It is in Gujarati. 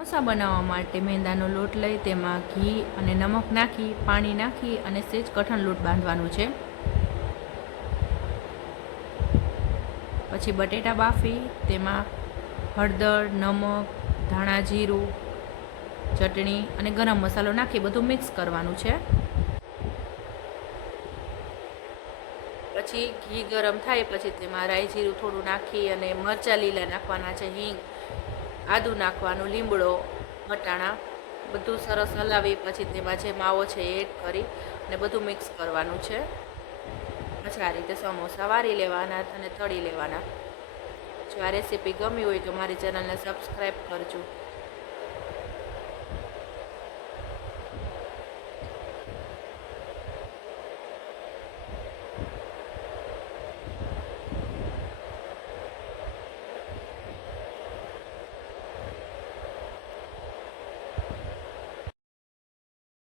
સમોસા બનાવવા માટે મેંદાનો લોટ લઈ, તેમાં ઘી અને નમક નાખી, પાણી નાખી અને સેજ કઠણ લોટ બાંધવાનું છે. પછી બટેટા બાફી, તેમાં હળદર, નમક, ધાણા જીરું, ચટણી અને ગરમ મસાલો નાખી બધું મિક્સ કરવાનું છે. પછી ઘી ગરમ થાય, પછી તેમાં રાઈ જીરું થોડું નાખી અને મરચાં લીલા નાખવાના છે, હિંગ આદું નાખવાનું લીમડો વટાણા, બધું સરસ હલાવી, પછી તેમાં જે માવો છે એ એડ કરી અને બધું મિક્સ કરવાનું છે. પછી આ રીતે સમોસા વારી લેવાના અને તળી લેવાના. જો આ રેસીપી ગમી હોય તો મારી ચેનલને સબસ્ક્રાઈબ કરજો.